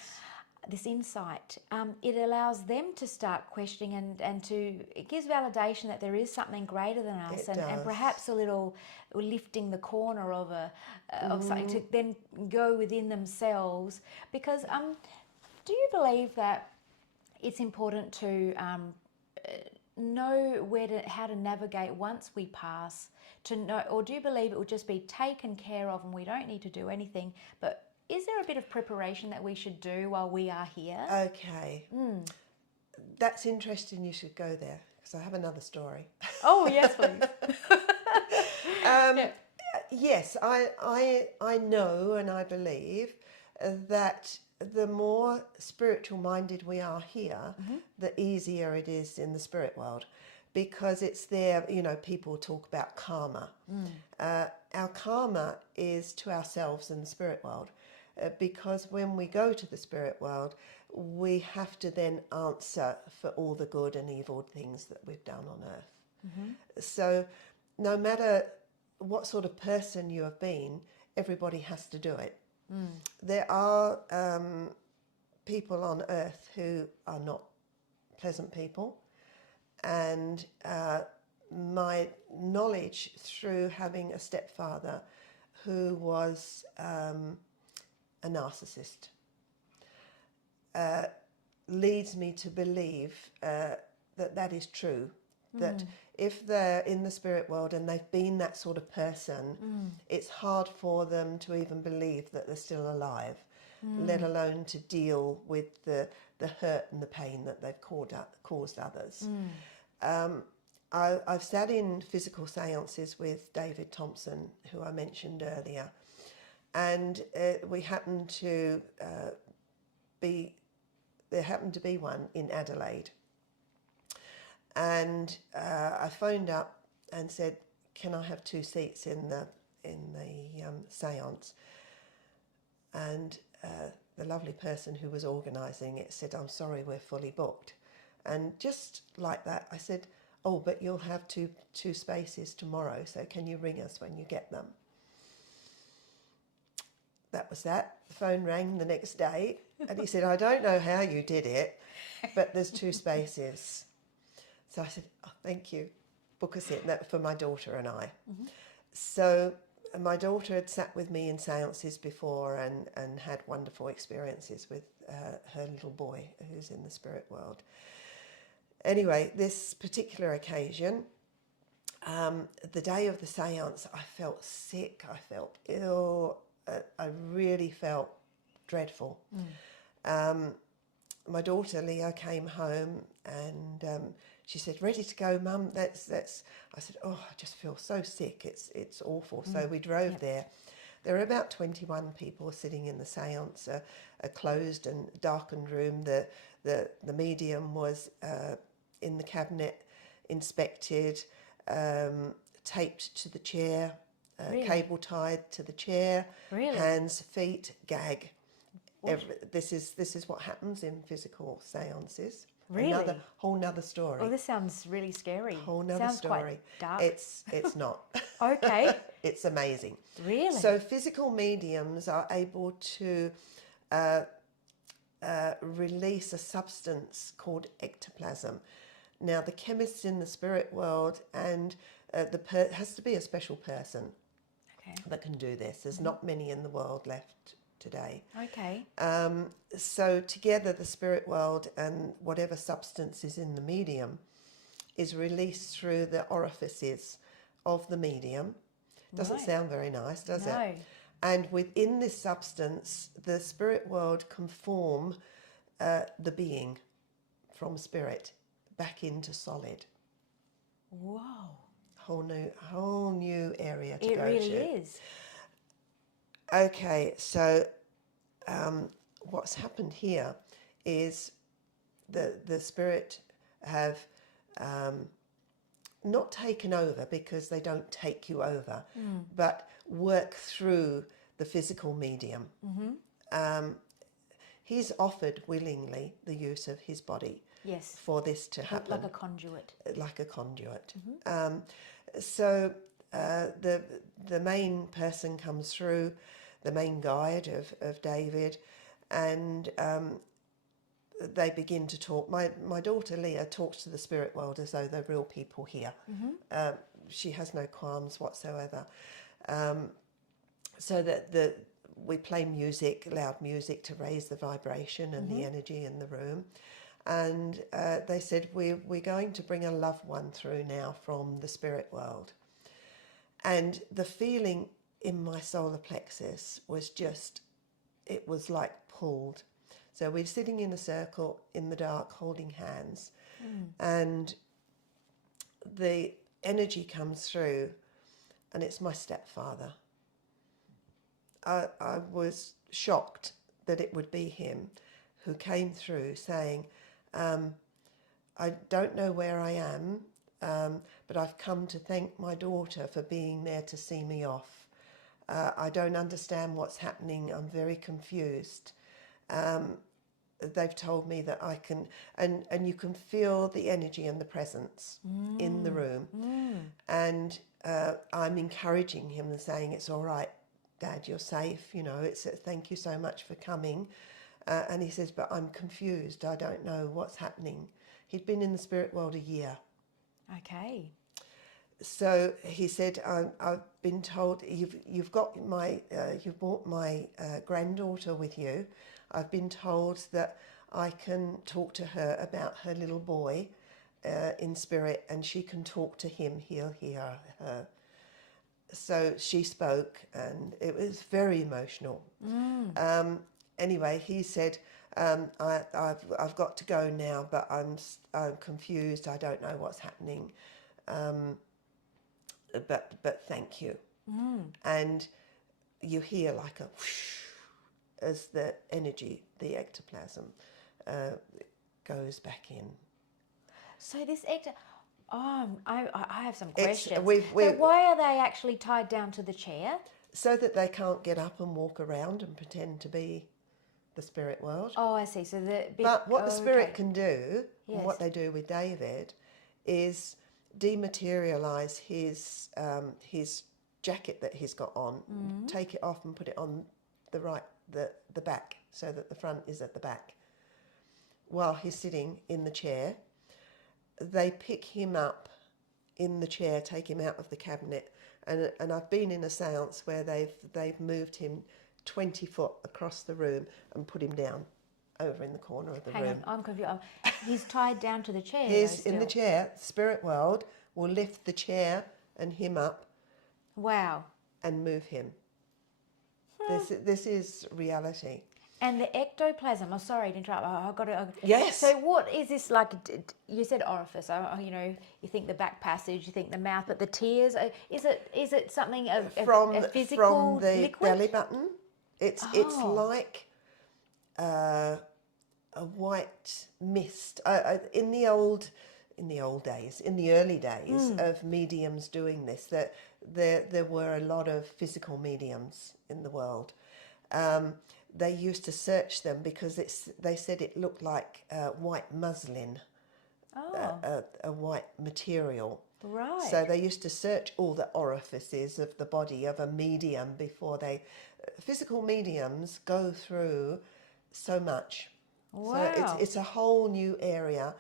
This insight, it allows them to start questioning, and it gives validation that there is something greater than us, and perhaps a little lifting the corner of something to then go within themselves. Because do you believe that it's important to know how to navigate once we pass, to know, or do you believe it will just be taken care of and we don't need to do anything? But is there a bit of preparation that we should do while we are here? Okay. That's interesting. You should go there, because I have another story. Oh, yes, please. Yes, I know and I believe that the more spiritual minded we are here, the easier it is in the spirit world, because it's there. You know, people talk about karma. Our karma is to ourselves in the spirit world. Because when we go to the spirit world, we have to then answer for all the good and evil things that we've done on earth. So no matter what sort of person you have been, everybody has to do it. There are people on earth who are not pleasant people, and my knowledge through having a stepfather who was a narcissist leads me to believe that is true. That if they're in the spirit world and they've been that sort of person, it's hard for them to even believe that they're still alive, let alone to deal with the hurt and the pain that they've caused others. I've sat in physical seances with David Thompson, who I mentioned earlier, and there happened to be one in Adelaide, and I phoned up and said, "Can I have 2 seats in the séance?" And the lovely person who was organising it said, "I'm sorry, we're fully booked." And just like that, I said, "Oh, but you'll have two spaces tomorrow, so can you ring us when you get them?" That was that. The phone rang the next day, and he said, "I don't know how you did it, but there's 2 spaces." So I said, "Oh, thank you. Book us in." That for my daughter and I. So my daughter had sat with me in séances before and had wonderful experiences with her little boy who's in the spirit world. Anyway, this particular occasion, the day of the séance, I felt sick, I felt ill, I really felt dreadful. My daughter Leah came home and she said, "Ready to go, Mum?" That's. I said, "Oh, I just feel so sick. It's awful." So we drove there. There were about 21 people sitting in the séance, a closed and darkened room. The medium was in the cabinet, inspected, taped to the chair, cable tied to the chair, hands, feet, gag. This is what happens in physical séances. Really? Whole nother story. Oh, this sounds really scary. Whole nother sounds story. Quite dark. It's not. Okay. It's amazing. Really? So physical mediums are able to release a substance called ectoplasm. Now, the chemists in the spirit world, and it has to be a special person that can do this. There's not many in the world left today. Okay. So together, the spirit world and whatever substance is in the medium is released through the orifices of the medium. Doesn't sound very nice, does it? And within this substance, the spirit world can form the being from spirit back into solid. Whoa. Whole new area to go to. It really is. Okay, so what's happened here is the spirit have not taken over, because they don't take you over, but work through the physical medium. He's offered willingly the use of his body for this to happen. Like a conduit. Like a conduit. So the main person comes through, the main guide of David, and they begin to talk. My daughter Leah talks to the spirit world as though they're real people here. She has no qualms whatsoever. So that we play music, loud music, to raise the vibration and the energy in the room. And they said, we're going to bring a loved one through now from the spirit world. And the feeling in my solar plexus was just, it was like pulled. So we're sitting in a circle in the dark holding hands, and the energy comes through, and it's my stepfather. I was shocked that it would be him who came through saying, I don't know where I am, but I've come to thank my daughter for being there to see me off. I don't understand what's happening. I'm very confused. They've told me that I can, and you can feel the energy and the presence in the room. And I'm encouraging him and saying, it's all right, Dad, you're safe. You know, it's thank you so much for coming. And he says, but I'm confused. I don't know what's happening. He'd been in the spirit world a year. Okay. So he said, I've been told you've brought my granddaughter with you. I've been told that I can talk to her about her little boy in spirit, and she can talk to him. He'll hear her. So she spoke, and it was very emotional. Anyway, he said, I've got to go now, but I'm confused. I don't know what's happening. But thank you. And you hear like a whoosh as the energy, the ectoplasm, goes back in. So this I have some questions. So why are they actually tied down to the chair? So that they can't get up and walk around and pretend to be the spirit world. Oh, I see. So but what the spirit can do, and what they do with David, is dematerialize his jacket that he's got on, take it off and put it on the back, so that the front is at the back. While he's sitting in the chair, they pick him up in the chair, take him out of the cabinet, and I've been in a seance where they've moved him 20 foot across the room and put him down over in the corner of the room. Hang on, I'm confused. He's tied down to the chair. He's in the chair. Spirit world will lift the chair and him up. Wow. And move him. This is reality. And the ectoplasm, sorry to interrupt, I've got to... Yes. So what is this like? You said orifice, you think the back passage, you think the mouth, but the tears, is it something, a physical from the liquid? belly button? It's like a white mist. In the early days of mediums doing this, that there were a lot of physical mediums in the world. They used to search them because they said it looked like white muslin, a white material. Right. So they used to search all the orifices of the body of a medium before they... Physical mediums go through so much. Wow. So it's a whole new area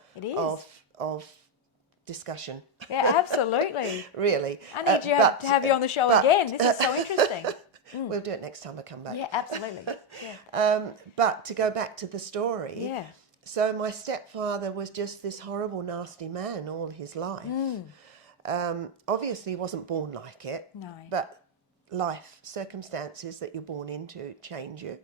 of discussion. Yeah, absolutely. Really. I need to have you on the show again. This is so interesting. We'll do it next time I come back. Yeah, absolutely. Yeah. But to go back to the story, yeah. So my stepfather was just this horrible, nasty man all his life. Obviously, he wasn't born like it. No. But life, circumstances that you're born into change you.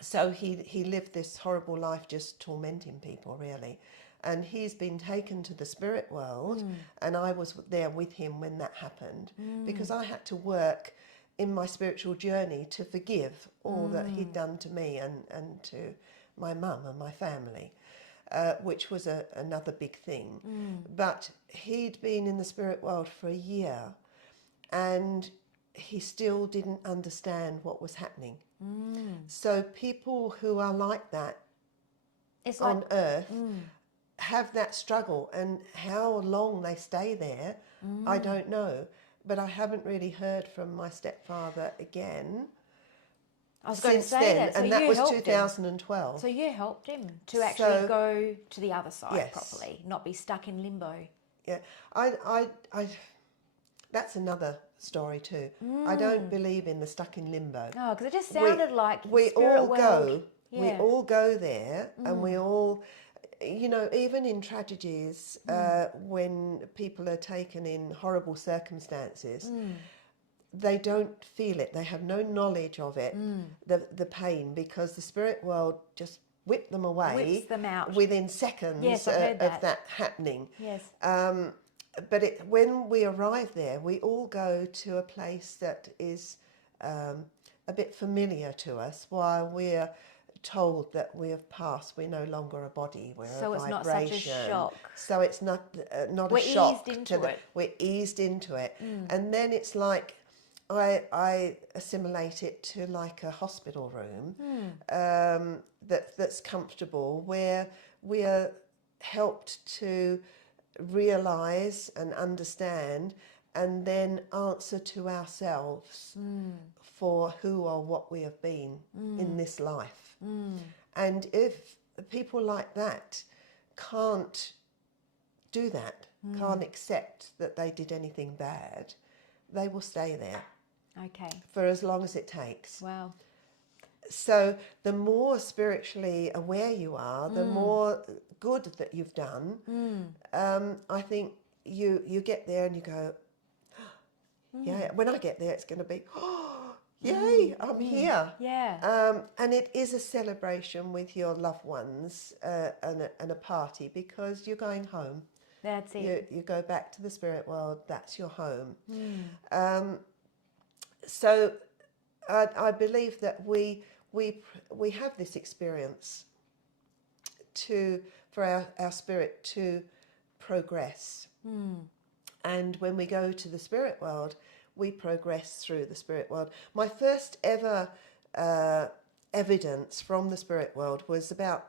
So he lived this horrible life just tormenting people, really. And he's been taken to the spirit world, and I was there with him when that happened, because I had to work in my spiritual journey to forgive all that he'd done to me and to my mum and my family. which was another big thing. But he'd been in the spirit world for a year, and he still didn't understand what was happening. So people who are like that on Earth have that struggle, and how long they stay there, I don't know. But I haven't really heard from my stepfather again. I was going to say then, that. So and that you was helped 2012. him. So you helped him to actually go to the other side Yes. properly, not be stuck in limbo. Yeah, I that's another story too. I don't believe in the stuck in limbo. Oh, because it just sounded like we spirit all world. go. Yeah. We all go there, and we all, you know, even in tragedies, when people are taken in horrible circumstances, they don't feel it. They have no knowledge of it, the pain, because the spirit world just whip them away, Whips them out within seconds Yes, I heard of that happening. Yes. But when we arrive there, we all go to a place that is a bit familiar to us, while we're told that we have passed. We're no longer a body. We're So a it's not vibration. such a shock. So it's not We're a shock. eased into it. We're eased into it, and then it's like I assimilate it to like a hospital room that's comfortable, where we are helped to realise and understand, and then answer to ourselves for who or what we have been in this life. And if people like that can't do that, can't accept that they did anything bad, they will stay there. Okay. For as long as it takes. Wow. So the more spiritually aware you are, the more good that you've done. I think you get there and you go, yeah. When I get there, it's going to be, yay, I'm here. Yeah. And it is a celebration with your loved ones, and a party, because you're going home. That's it. You go back to the spirit world. That's your home. So I believe that we have this experience for our spirit to progress. And when we go to the spirit world, we progress through the spirit world. My first ever evidence from the spirit world was about,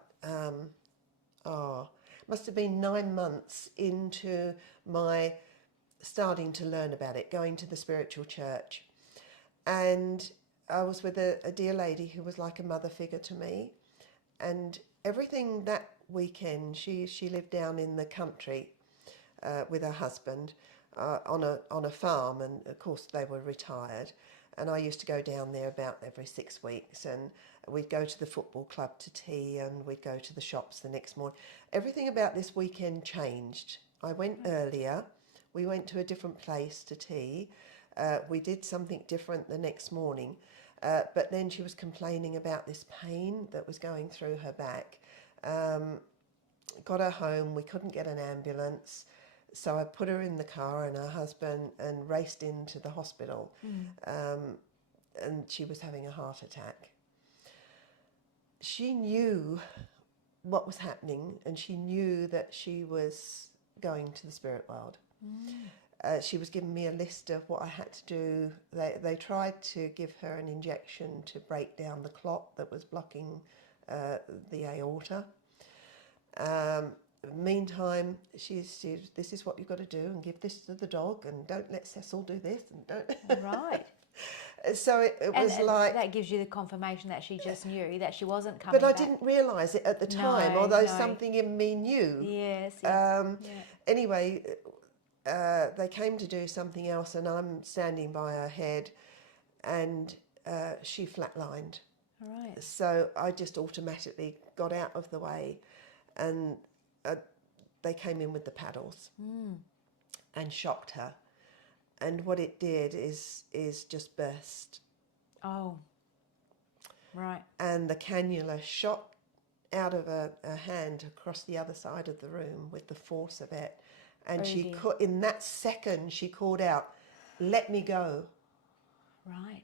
must have been 9 months into my starting to learn about it, going to the spiritual church. And I was with a dear lady who was like a mother figure to me. And everything that weekend, she lived down in the country with her husband on a farm, and of course they were retired. And I used to go down there about every 6 weeks, and we'd go to the football club to tea, and we'd go to the shops the next morning. Everything about this weekend changed. I went earlier. We went to a different place to tea. We did something different the next morning. But then she was complaining about this pain that was going through her back. Got her home. We couldn't get an ambulance. So I put her in the car and her husband and raced into the hospital. And she was having a heart attack. She knew what was happening, and she knew that she was going to the spirit world. She was giving me a list of what I had to do. They tried to give her an injection to break down the clot that was blocking the aorta. Meantime, she said, this is what you've got to do, and give this to the dog, and don't let Cecil do this, and don't. Right. So it was like... that gives you the confirmation that she just knew that she wasn't coming But I back. didn't realise it at the time, although something in me knew. Yes. Anyway, they came to do something else, and I'm standing by her head, and she flatlined. Right. So I just automatically got out of the way, and they came in with the paddles and shocked her. And what it did is just burst. Oh, right. And the cannula shot out of her hand across the other side of the room with the force of it. And in that second, she called out, "Let me go." Right.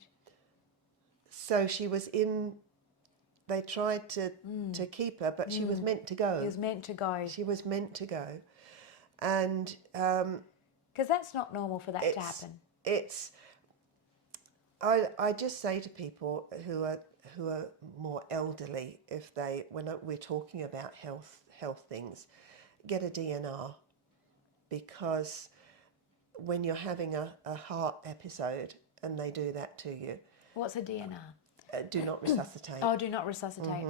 So she was in they tried to keep her, but she was meant to go. She was meant to go. She was meant to go. And because that's not normal for that to happen. I just say to people who are more elderly, when we're talking about health things, get a DNR, because when you're having a heart episode and they do that to you. What's a DNR? Do not resuscitate. Oh, do not resuscitate.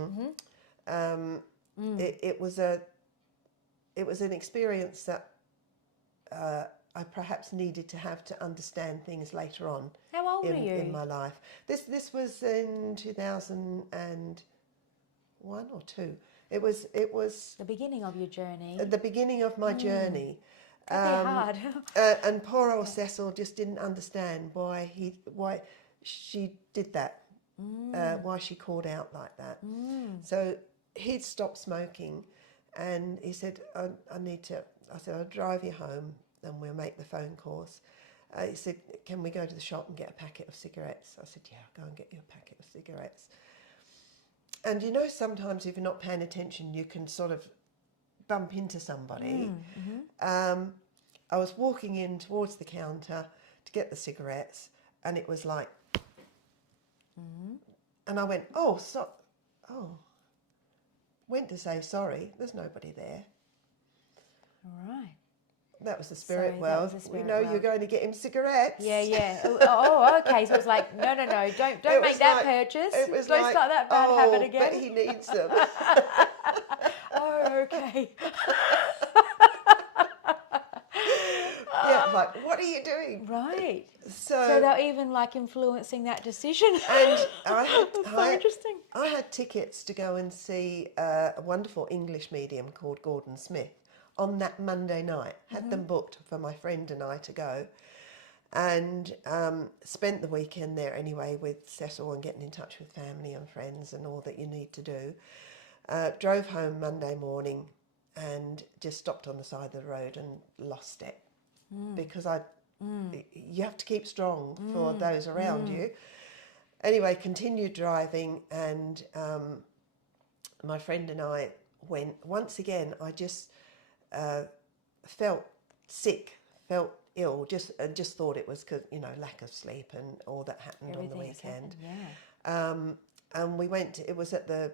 It was an experience that I perhaps needed to have to understand things later on. How old were you? In my life. This was in 2001 or 2. It was the beginning of your journey. The beginning of my journey. Could be hard. And poor old Cecil just didn't understand why she did that. Why she called out like that. So he'd stopped smoking, and he said, I said, I'll drive you home and we'll make the phone calls. He said, can we go to the shop and get a packet of cigarettes? I said, yeah, I'll go and get you a packet of cigarettes. And you know, sometimes if you're not paying attention, you can sort of bump into somebody. I was walking in towards the counter to get the cigarettes, and it was like, and I went, went to say sorry, there's nobody there. All right. That was the spirit world. We know you're going to get him cigarettes. Yeah. Oh, okay. So it's like, no. Don't make that purchase. It was don't start that bad habit again. But he needs them. Oh, okay. Yeah, like, what are you doing? Right. So they're even like influencing that decision. And interesting. I had tickets to go and see a wonderful English medium called Gordon Smith on that Monday night. Had them booked for my friend and I to go, and spent the weekend there anyway with Cecil and getting in touch with family and friends and all that you need to do. Drove home Monday morning and just stopped on the side of the road and lost it, because you have to keep strong for those around you. Anyway, continued driving, and my friend and I went. Once again, I just felt sick, felt ill, just thought it was because, lack of sleep and all that happened on the weekend. And we went, it was at the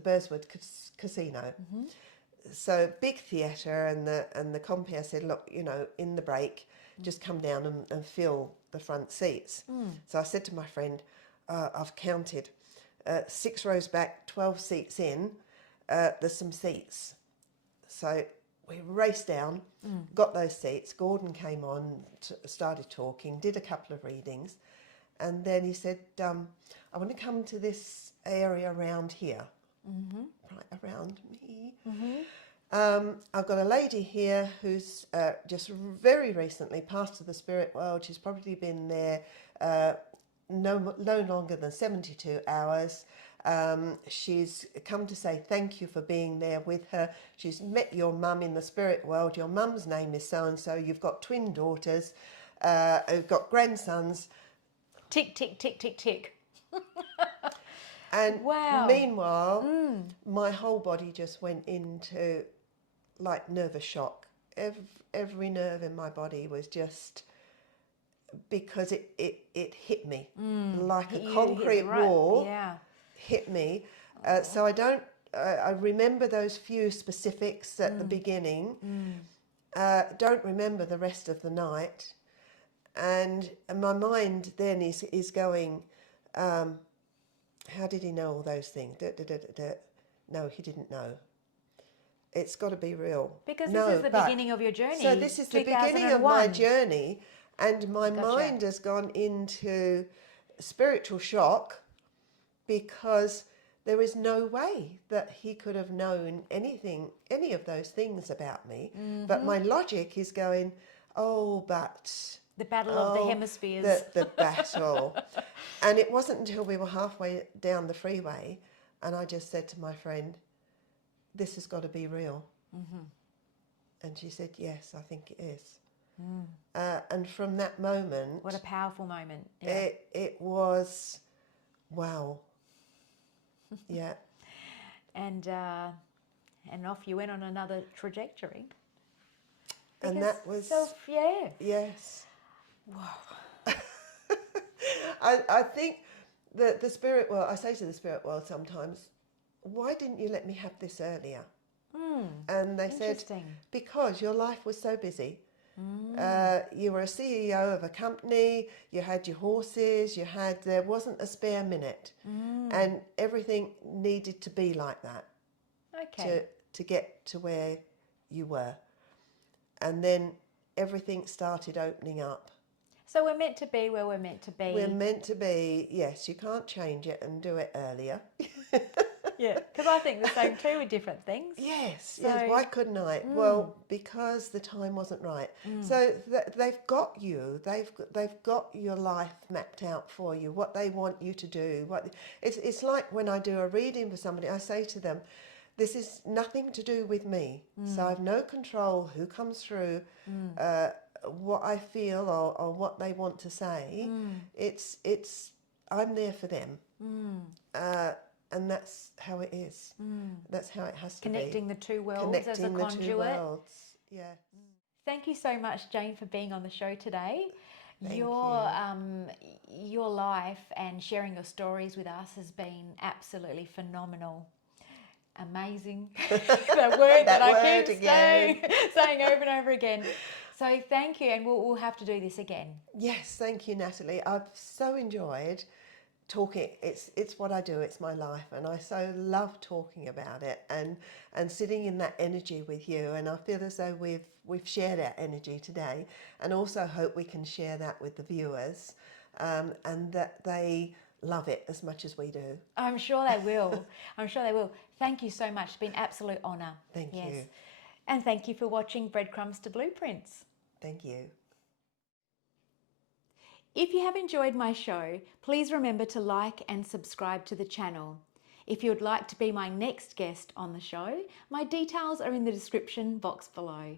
Burswood Casino. So big theatre, and the compere said, look, in the break, just come down and fill the front seats. So I said to my friend, I've counted 6 rows back, 12 seats in, there's some seats. So we raced down, got those seats. Gordon came on, started talking, did a couple of readings, and then he said, I want to come to this area around here, right around me. I've got a lady here who's just very recently passed to the spirit world. She's probably been there no longer than 72 hours. She's come to say thank you for being there with her. She's met your mum in the spirit world. Your mum's name is so-and-so. You've got twin daughters. You've got grandsons. Tick, tick, tick, tick, tick. And wow. Meanwhile, my whole body just went into like nervous shock. Every nerve in my body was just, because it hit me like a concrete wall. Hit me. So I remember those few specifics at the beginning. Don't remember the rest of the night. And my mind then is going, how did he know all those things? No, he didn't know. It's got to be real. Because this is the beginning of your journey. So this is the beginning of my journey, and my mind has gone into spiritual shock, because there is no way that he could have known any of those things about me. But my logic is going, but... The battle of the hemispheres. The battle. And it wasn't until we were halfway down the freeway, and I just said to my friend, this has got to be real. And she said, yes, I think it is. And from that moment... What a powerful moment. Yeah. It was, wow. Yeah. And off you went on another trajectory. And that was... yeah. Yes. Wow. I think that the spirit world, I say to the spirit world sometimes, why didn't you let me have this earlier? And they said, because your life was so busy. You were a CEO of a company, you had your horses, there wasn't a spare minute. And everything needed to be like that. Okay. To get to where you were. And then everything started opening up. So we're meant to be where we're meant to be. We're meant to be, yes, you can't change it and do it earlier. Yeah, because I think the same too with different things. Yes, So, yes, why couldn't I? Well, because the time wasn't right. So they've got you, they've got your life mapped out for you, what they want you to do. It's like when I do a reading for somebody, I say to them, this is nothing to do with me. So I have no control who comes through, what I feel or what they want to say. It's I'm there for them. And that's how it is. That's how it has to be. Connecting the two worlds as a conduit. Connecting the two worlds, yeah. Thank you so much, Jane, for being on the show today. Thank Your life and sharing your stories with us has been absolutely phenomenal. Amazing. The word that I keep saying over and over again. So thank you, and we'll have to do this again. Yes, thank you, Natalie. I've so enjoyed talking. It's what I do, it's my life, and I so love talking about it and sitting in that energy with you. And I feel as though we've shared our energy today, and also hope we can share that with the viewers, and that they love it as much as we do. I'm sure they will. I'm sure they will. Thank you so much. It's been an absolute honour. Thank you. And thank you for watching Breadcrumbs to Blueprints. Thank you. If you have enjoyed my show, please remember to like and subscribe to the channel. If you would like to be my next guest on the show, my details are in the description box below.